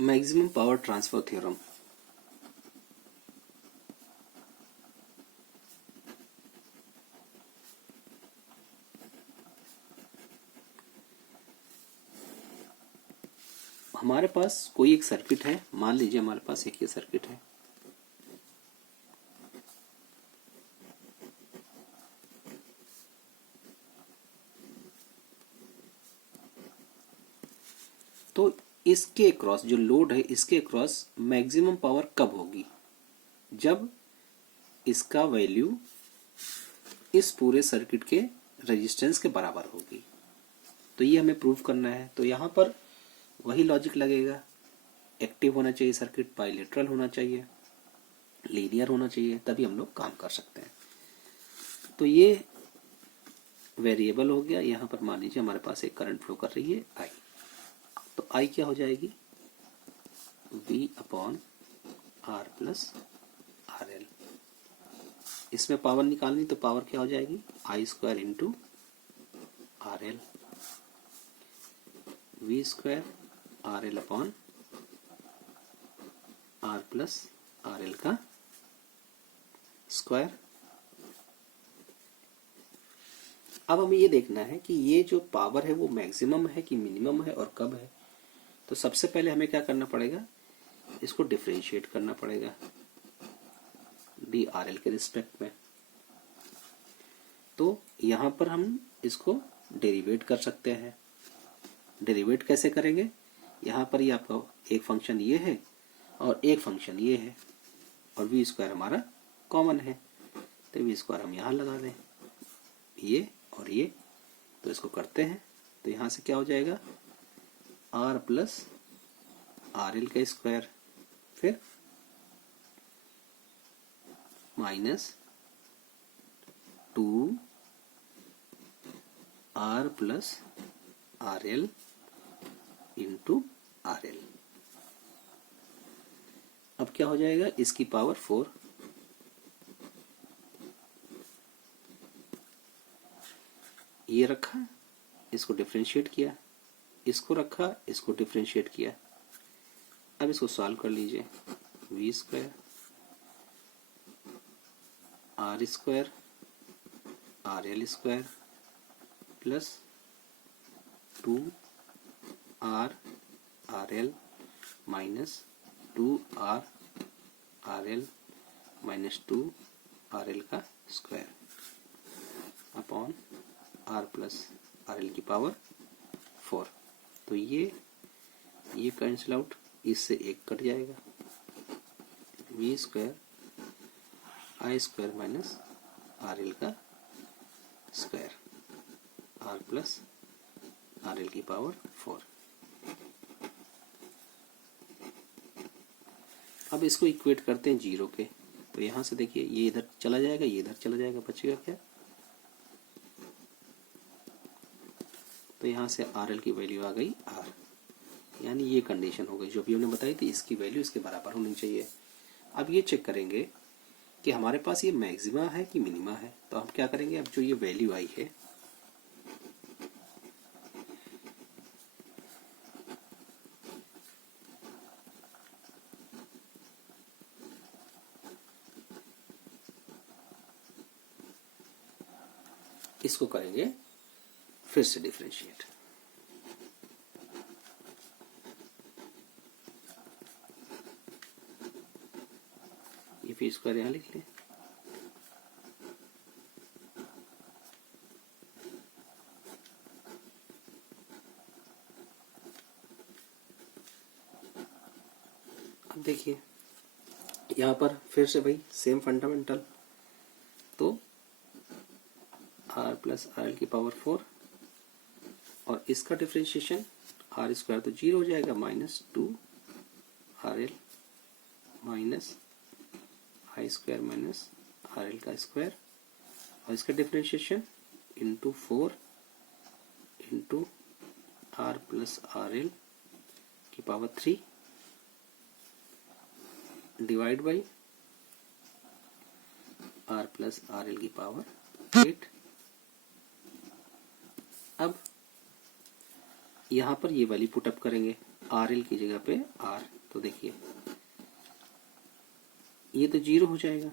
Maximum power transfer theorem. हमारे पास कोई एक सर्किट है, मान लीजिए हमारे पास एक ये सर्किट है। तो इसके क्रॉस जो लोड है, इसके क्रॉस मैक्सिमम पावर कब होगी? जब इसका वैल्यू इस पूरे सर्किट के रेजिस्टेंस के बराबर होगी। तो ये हमें प्रूव करना है। तो यहाँ पर वही लॉजिक लगेगा, एक्टिव होना चाहिए सर्किट, बाइलेटरल होना चाहिए, लीनियर होना चाहिए, तभी हम लोग काम कर सकते हैं। तो ये वेरिएबल हो गया। यहाँ पर मान लीजिए हमारे पास एक करंट फ्लो कर रही है आई। तो आई क्या हो जाएगी? V upon R plus R L. इसमें पावर निकालनी, तो पावर क्या हो जाएगी? I square into R L, V square R L upon R plus R L का स्क्वायर। अब हमें ये देखना है कि ये जो पावर है वो मैक्सिमम है कि मिनिमम है और कब है। तो सबसे पहले हमें क्या करना पड़ेगा? इसको डिफरेंशिएट करना पड़ेगा डी आर एल के रिस्पेक्ट में। तो यहां पर हम इसको डेरिवेट कर सकते हैं। डेरिवेट कैसे करेंगे? यहां पर ये आपका एक फंक्शन ये है और एक फंक्शन ये है, और वी स्क्वायर हमारा कॉमन है, तो वी स्क्वायर हम यहां लगा दें, ये और ये। तो इसको करते हैं, तो यहां से क्या हो जाएगा? आर प्लस आर एल का स्क्वायर, फिर minus 2 R plus R L into R L. अब क्या हो जाएगा? इसकी पावर 4। ये रखा, इसको डिफरेंशिएट किया, इसको रखा, इसको डिफरेंशिएट किया। अब इसको सॉल्व कर लीजिए। V square R square R L square plus 2 R R L minus 2 R R L minus 2 R L का square upon R plus R L की पावर 4। तो ये कैंसिल आउट, इससे एक कट जाएगा। V square I square minus R L का square, R plus R L की पावर 4। अब इसको इक्वेट करते हैं जीरो के। तो यहां से देखिए, ये इधर चला जाएगा, ये इधर चला जाएगा, बचेगा क्या? तो यहां से आर एल की वैल्यू आ गई आर, यानी ये कंडीशन हो गई जो भी हमने बताई थी, इसकी वैल्यू इसके बराबर होनी चाहिए। अब ये चेक करेंगे कि हमारे पास ये मैक्सिमा है कि मिनिमा है। तो हम क्या करेंगे? अब जो ये वैल्यू आई है, इसको करेंगे फिर से डिफरेंशिएट। ये फिर स्क्वायर यहां लिख लें, अब देखिए यहां पर फिर से भाई सेम फंडामेंटल। तो आर प्लस आर एल की पावर 4 और इसका डिफरेंशिएशन आर स्क्वायर तो 0 हो जाएगा, minus 2 R L minus I square minus R L का स्क्वायर, और इसका differentiation into 4 into R plus R L की power 3 divide by R plus R L की पावर 8। अब यहां पर ये वैल्यू पुट अप करेंगे, आर एल की जगह पे आर, तो देखिए ये तो 0 हो जाएगा,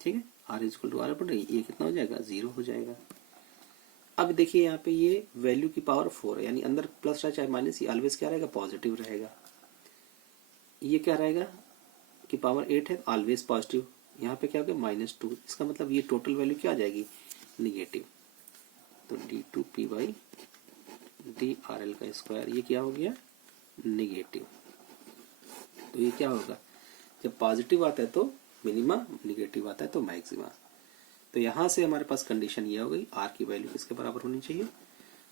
ठीक है, R is equal to R upon ये कितना हो जाएगा, 0 हो जाएगा। अब देखिए यहाँ पे ये वैल्यू की पावर 4 है, यानी अंदर प्लस रहा चाहे माइनस, ये ऑलवेज क्या रहेगा, पॉजिटिव रहेगा। ये क्या रहेगा कि पावर 8 है, ऑलवेज पॉजिटिव। यहाँ पे क्या हो गया, -2, इसका मतलब ये टोटल वैल्यू क्या आ जाएगी, निगेटिव। तो d2p/dRL का स्क्वायर ये क्या हो गया, निगेटिव। तो ये क्या होगा, जब पॉजिटिव आता है तो मिनिमा, निगेटिव आता है तो मैक्सिमा। तो यहां से हमारे पास कंडीशन ये हो गई, आर की वैल्यू किसके बराबर होनी चाहिए,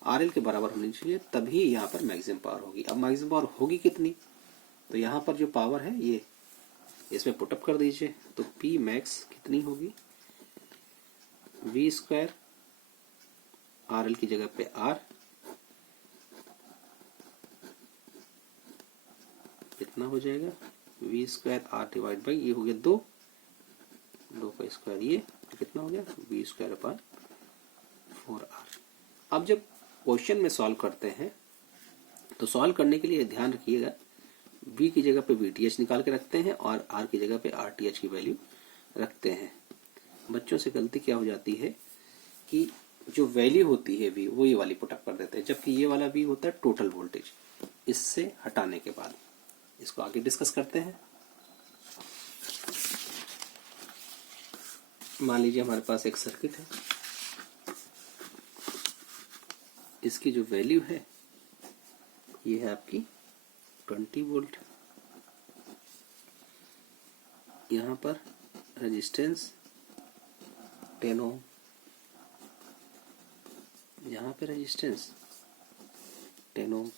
आर एल के बराबर होनी चाहिए, तभी यहाँ पर मैक्सिमम पावर होगी। अब मैक्सिमम पावर होगी कितनी, तो यहाँ पर जो पावर है ये इसमें पुटअप कर दीजिए, तो पी मैक्स कितनी होगी, v² आर एल की जगह पे आर, कितना हो जाएगा, v² आर डिवाइड बाई ये हो गया 2 का स्क्वायर, ये तो कितना हो गया, v²/4r। अब जब क्वेश्चन में सॉल्व करते हैं तो सॉल्व करने के लिए ध्यान रखिएगा, v की जगह पे vth निकाल के रखते हैं और r की जगह पे rth की वैल्यू रखते हैं। बच्चों से गलती क्या हो जाती है कि जो वैल्यू होती है v, वो ये वाली पुटअप कर देते हैं, जबकि ये वाला v होता है टोटल वोल्टेज, इससे हटाने के बाद। इसको आगे डिस्कस करते हैं। मान लीजिए हमारे पास एक सर्किट है, इसकी जो वैल्यू है ये है आपकी 20 वोल्ट, यहाँ पर रेजिस्टेंस 10 ओम, यहाँ पे रेजिस्टेंस 10 ओम,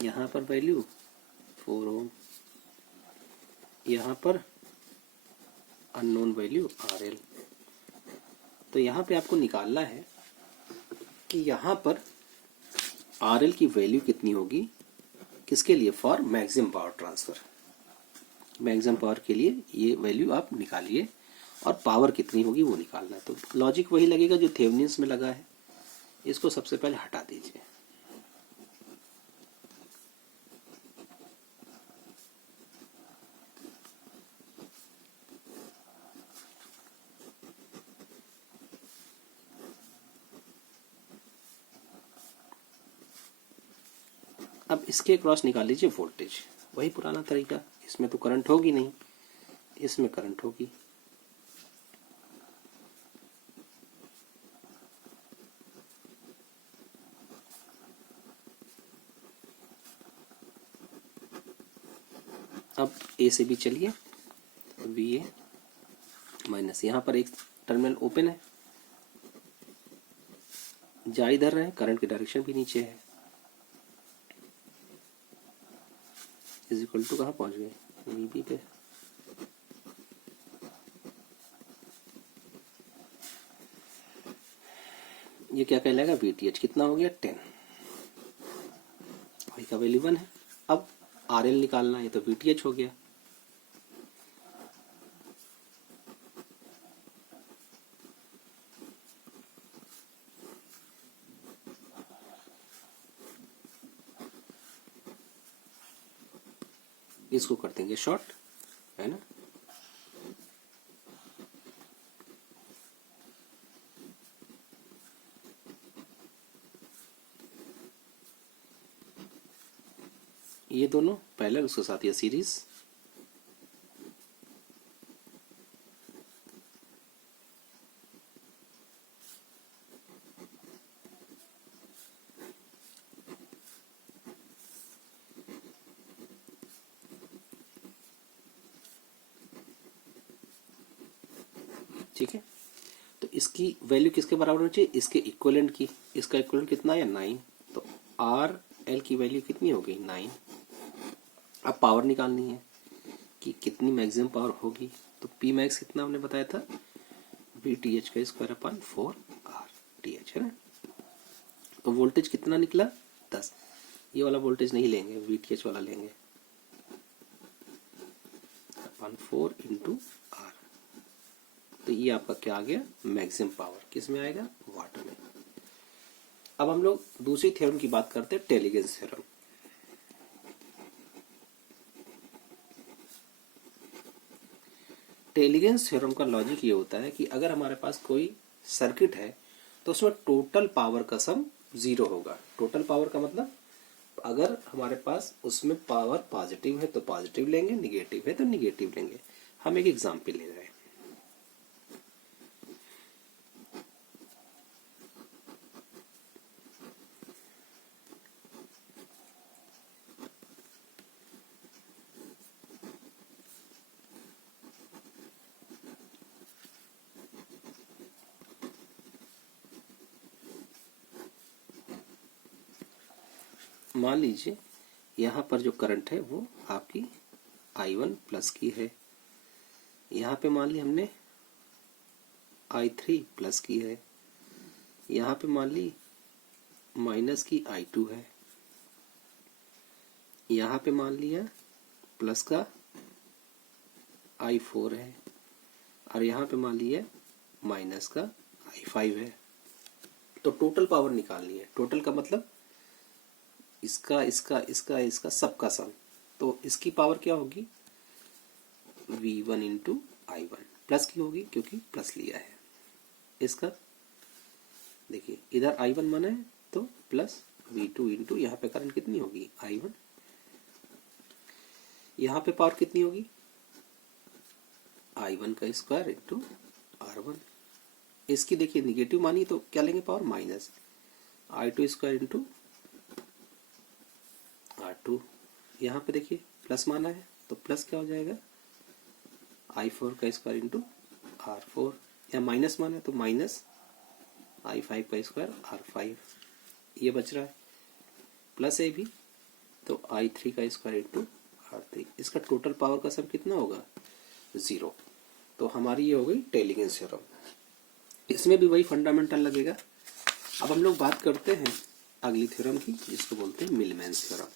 यहाँ पर वैल्यू 4 ओम, यहाँ पर अननोन वैल्यू RL। तो यहाँ पे आपको निकालना है कि यहाँ पर RL की वैल्यू कितनी होगी, किसके लिए, for maximum power transfer. Maximum power के लिए ये वैल्यू आप निकालिए और पावर कितनी होगी वो निकालना है। तो लॉजिक वही लगेगा जो थेवेनिन्स में लगा है, इसको सबसे पहले हटा दीजिए। अब इसके क्रॉस निकाल लीजिए वोल्टेज, वही पुराना तरीका, इसमें तो करंट होगी नहीं, इसमें करंट होगी। अब ए से बी चलिए, VA माइनस, यहाँ पर एक टर्मिनल ओपन है, जा इधर रहे, करंट की डायरेक्शन भी नीचे है, इज इक्वल टू कहाँ पहुंच गए, VB पे। ये क्या कहलाएगा, VTH कितना हो गया, 10, y का वैल्यू 1 है। अब RL निकालना है, तो VTH हो गया, इसको कर देंगे शॉर्ट, है ना। ये दोनों पैरेलल, उसके साथ ये सीरीज, ठीक है। तो इसकी वैल्यू किसके बराबर होनी चाहिए, इसके इक्विवेलेंट की। इसका इक्विवेलेंट कितना है, 9, तो RL की वैल्यू कितनी हो गई, 9। अब पावर निकालनी है कि कितनी मैक्सिमम पावर होगी, तो P मैक्स कितना हमने बताया था, VTH का स्क्वायर/4 RTH, है ना। तो वोल्टेज कितना निकला, 10। ये वाला वोल्टेज नहीं लेंगे, VTH वाला लेंगे, /4 × R। तो ये आपका क्या आ गया, मैक्सिमम पावर, किस में आएगा, वाट में। अब हम लोग दूसरी थ्योरम की बात करते हैं, टेलीगेंस थ्योरम। टेलीगेंस थ्योरम का लॉजिक ये होता है कि अगर हमारे पास कोई सर्किट है तो उसमें टोटल पावर का सम 0 होगा। टोटल पावर का मतलब अगर हमारे पास उसमें पावर पॉजिटिव है तो पॉजिटिव लेंगे, निगेटिव है तो निगेटिव लेंगे। हम एक एग्जांपल ले रहे हैं। मान लीजिए यहाँ पर जो करंट है वो आपकी I1 प्लस की है, यहाँ पे मान ली हमने I3 प्लस की है, यहाँ पे मान ली माइनस की I2 है, यहाँ पे मान लिया प्लस का I4 है, और यहाँ पे मान लिया माइनस का I5 है। तो टोटल पावर निकालनी है। टोटल का मतलब इसका इसका इसका इसका सबका सम। तो इसकी पावर क्या होगी, V1 इंटू I1 प्लस की होगी क्योंकि प्लस लिया है। इसका देखिए इधर I1 माना है तो प्लस V2 इंटू यहाँ पे करंट कितनी होगी I1, यहाँ पे पावर कितनी होगी I1 का स्क्वायर इंटू R1। इसकी देखिए निगेटिव मानी तो क्या लेंगे power, minus I2 square into R2। यहाँ पे देखिए प्लस माना है तो प्लस क्या हो जाएगा I4 का स्क्वायर इंटू R4। या माइनस माना है तो माइनस I5 का स्क्वायर R5। ये बच रहा है प्लस है भी तो I3 का स्क्वायर इंटू R3। इसका टोटल पावर का सम कितना होगा 0। तो हमारी ये हो गई टेलीगेंस थ्योरम। इसमें भी वही फंडामेंटल लगेगा। अब हम लोग बात करते हैं अगली थ्योरम की जिसको बोलते हैं मिलमैन्स थ्योरम।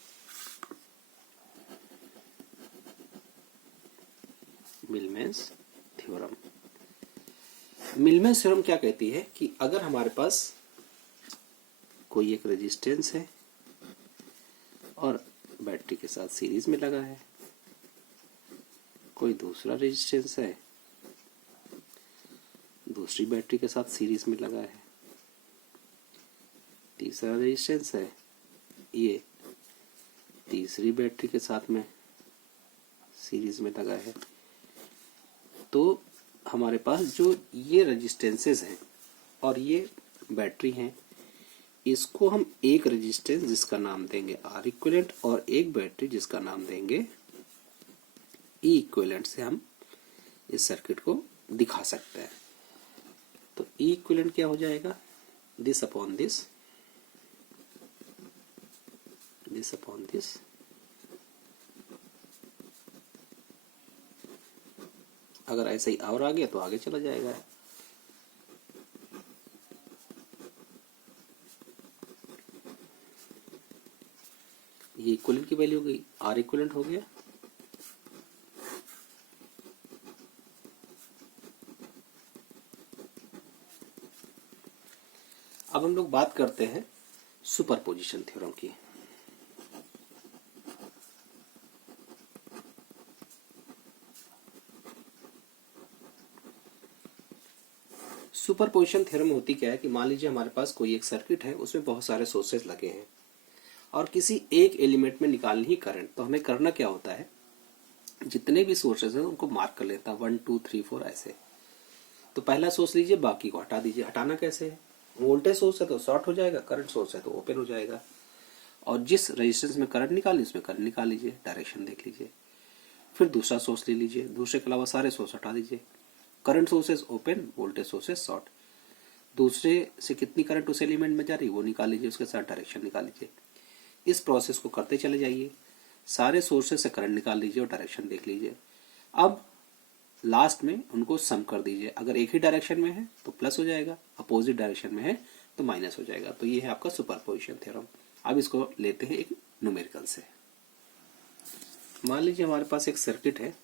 मिलमैन्स थ्योरम, मिलमैन्स थ्योरम क्या कहती है कि अगर हमारे पास कोई एक रेजिस्टेंस है और बैटरी के साथ सीरीज में लगा है, कोई दूसरा रेजिस्टेंस है दूसरी बैटरी के साथ सीरीज में लगा है, तीसरा रेजिस्टेंस है ये तीसरी बैटरी के साथ में सीरीज में लगा है, तो हमारे पास जो ये रेजिस्टेंसेस हैं और ये बैटरी हैं, इसको हम एक रेजिस्टेंस जिसका नाम देंगे R इक्विवेलेंट और एक बैटरी जिसका नाम देंगे E इक्विवेलेंट से हम इस सर्किट को दिखा सकते हैं। तो E इक्विवेलेंट क्या हो जाएगा, this upon this, this upon this, अगर ऐसे ही और आ गया तो आगे चला जाएगा। ये इक्विवेलेंट की वैल्यू हो गई, R इक्विवेलेंट हो गया। अब हम लोग बात करते हैं सुपरपोजिशन थ्योरम की। सुपरपोजिशन थ्योरम होती क्या है कि मान लीजिए हमारे पास कोई एक सर्किट है, उसमें बहुत सारे सोर्सेस लगे हैं और किसी एक एलिमेंट में निकालनी ही करंट। तो हमें करना क्या होता है, जितने भी सोर्सेस हैं उनको मार्क कर लेता है 1 2 3 4 ऐसे। तो पहला सोर्स लीजिए, बाकी को हटा दीजिए। हटाना कैसे है, वोल्टेज सोर्स है तो शॉर्ट हो जाएगा, करंट सोर्स है तो ओपन हो जाएगा। और जिस रेजिस्टेंस में करंट निकाली उसमें करंट निकाल लीजिए, डायरेक्शन देख लीजिए। फिर दूसरा सोर्स ले लीजिए, दूसरे के अलावा सारे सोर्स हटा दीजिए। Current sources open, voltage sources short. दूसरे से कितनी करंट उस एलिमेंट में जा रही है वो निकाल लीजिए, उसके साथ डायरेक्शन निकाल लीजिए। इस प्रोसेस को करते चले जाइए, सारे सोर्सेस से करंट निकाल लीजिए और डायरेक्शन देख लीजिए। अब लास्ट में उनको सम कर दीजिए, अगर एक ही डायरेक्शन में है तो प्लस हो जाएगा, अपोजिट डायरेक्शन में है तो माइनस हो जाएगा। तो ये है आपका सुपरपोजिशन थ्योरम। अब इसको लेते हैं एक न्यूमेरिकल से। मान लीजिए हमारे पास एक सर्किट है,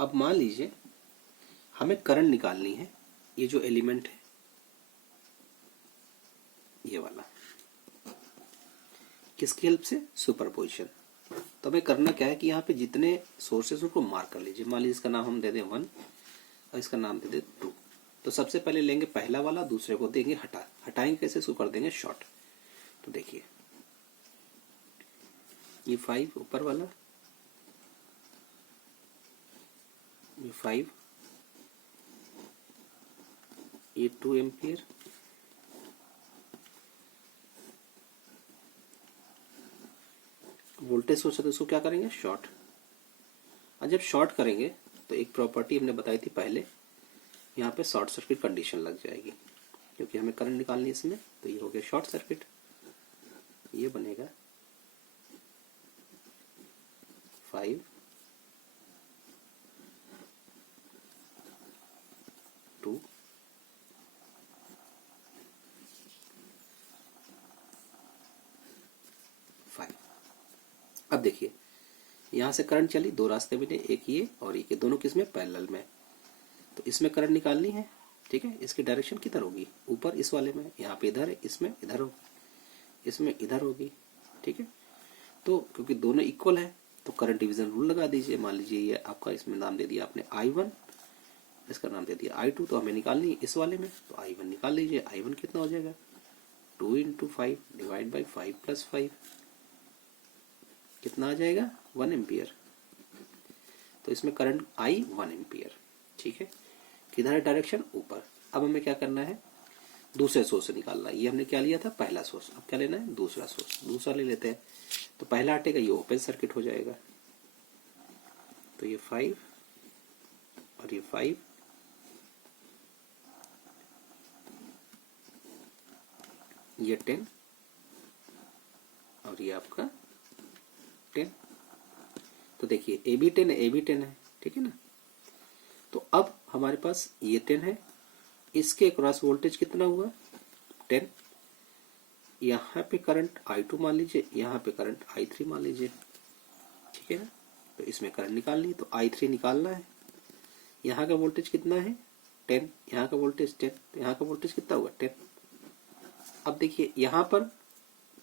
अब मान लीजिए हमें करंट निकालनी है, ये जो एलिमेंट है ये वाला, किसकी हेल्प से? सुपरपोजिशन। तो हमें करना क्या है कि यहाँ पे जितने सोर्सेस उनको मार्क कर लीजिए। मान लीजिए इसका नाम हम दे दें 1 और इसका नाम दे दें 2। तो सबसे पहले लेंगे पहला वाला, दूसरे को देंगे हटाएंगे कैसे? इसको कर देंगे शॉर्ट। तो देखिए ये 5 ऊपर वाला, ये 5, ये 2 एम्पियर, वोल्टेज सोर्स है तो इसको क्या करेंगे? शॉर्ट। और जब शॉर्ट करेंगे तो एक प्रॉपर्टी हमने बताई थी पहले, यहाँ पे शॉर्ट सर्किट कंडीशन लग जाएगी, क्योंकि हमें करंट निकालनी है इसमें। तो ये हो गया शॉर्ट सर्किट, ये बनेगा 5 2 5। अब देखिए यहां से करंट चली, दो रास्ते मिले, एक ये और एक ये, दोनों किसमें? पैरेलल में। तो इसमें करंट निकालनी है, ठीक है। इसकी डायरेक्शन किधर होगी? ऊपर, इस वाले में। यहाँ पे इधर है, इसमें इधर होगी, इसमें इधर होगी, ठीक है। तो क्योंकि दोनों इक्वल है तो करंट डिवीजन रूल लगा दीजिए। मान लीजिए ये आपका, इसमें नाम दे दिया आपने I1, इसका नाम दे दिया I2। तो हमें निकालनी है इस वाले में, तो I1 निकाल लीजिए। I1 कितना हो जाएगा? 2 × 5 डिवाइड बाई 5 + 5, कितना आ जाएगा? 1 एम्पियर। तो इसमें करंट I 1 एम्पियर, ठीक है। किधर है डायरेक्शन? ऊपर। अब हमें क्या करना है? दूसरे सोर्स से निकालना है। ये हमने क्या लिया था? पहला सोर्स। अब क्या लेना है? दूसरा सोर्स। दूसरा ले लेते हैं। तो पहला हटेगा, ये ओपन सर्किट हो जाएगा। तो ये 5 और ये 5, ये 10 और ये आपका 10। तो देखिए ए भी 10 है, ए भी 10 है, ठीक है ना। तो अब हमारे पास ये 10 है, इसके क्रॉस वोल्टेज कितना हुआ? 10। यहाँ पे करंट I2 मान लीजिए, यहाँ पे करंट I3 मान लीजिए, ठीक है ना। तो इसमें करंट निकालनी, तो I3 निकालना है। यहाँ का वोल्टेज कितना है? 10। यहाँ का वोल्टेज 10, तो यहाँ का वोल्टेज कितना होगा? 10। अब देखिए यहाँ पर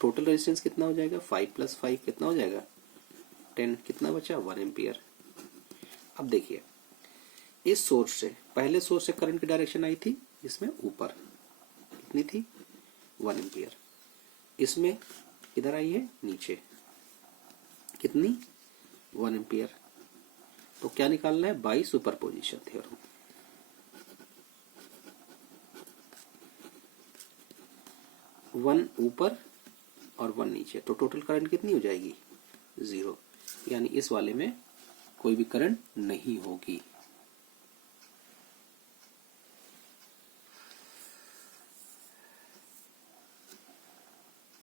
टोटल रेजिस्टेंस कितना हो जाएगा? 5 + 5 कितना हो जाएगा? 10। कितना बचा? 1 एम्पियर। अब देखिए इस सोर्स से, पहले सोर्स से करंट की डायरेक्शन आई थी इसमें ऊपर, कितनी थी? 1 एम्पियर। इसमें इधर आई है नीचे, कितनी? 1 एम्पियर। तो क्या निकालना है? By superposition theorem. वन ऊपर और 1 नीचे, तो टोटल करंट कितनी हो जाएगी? 0। यानी इस वाले में कोई भी करंट नहीं होगी।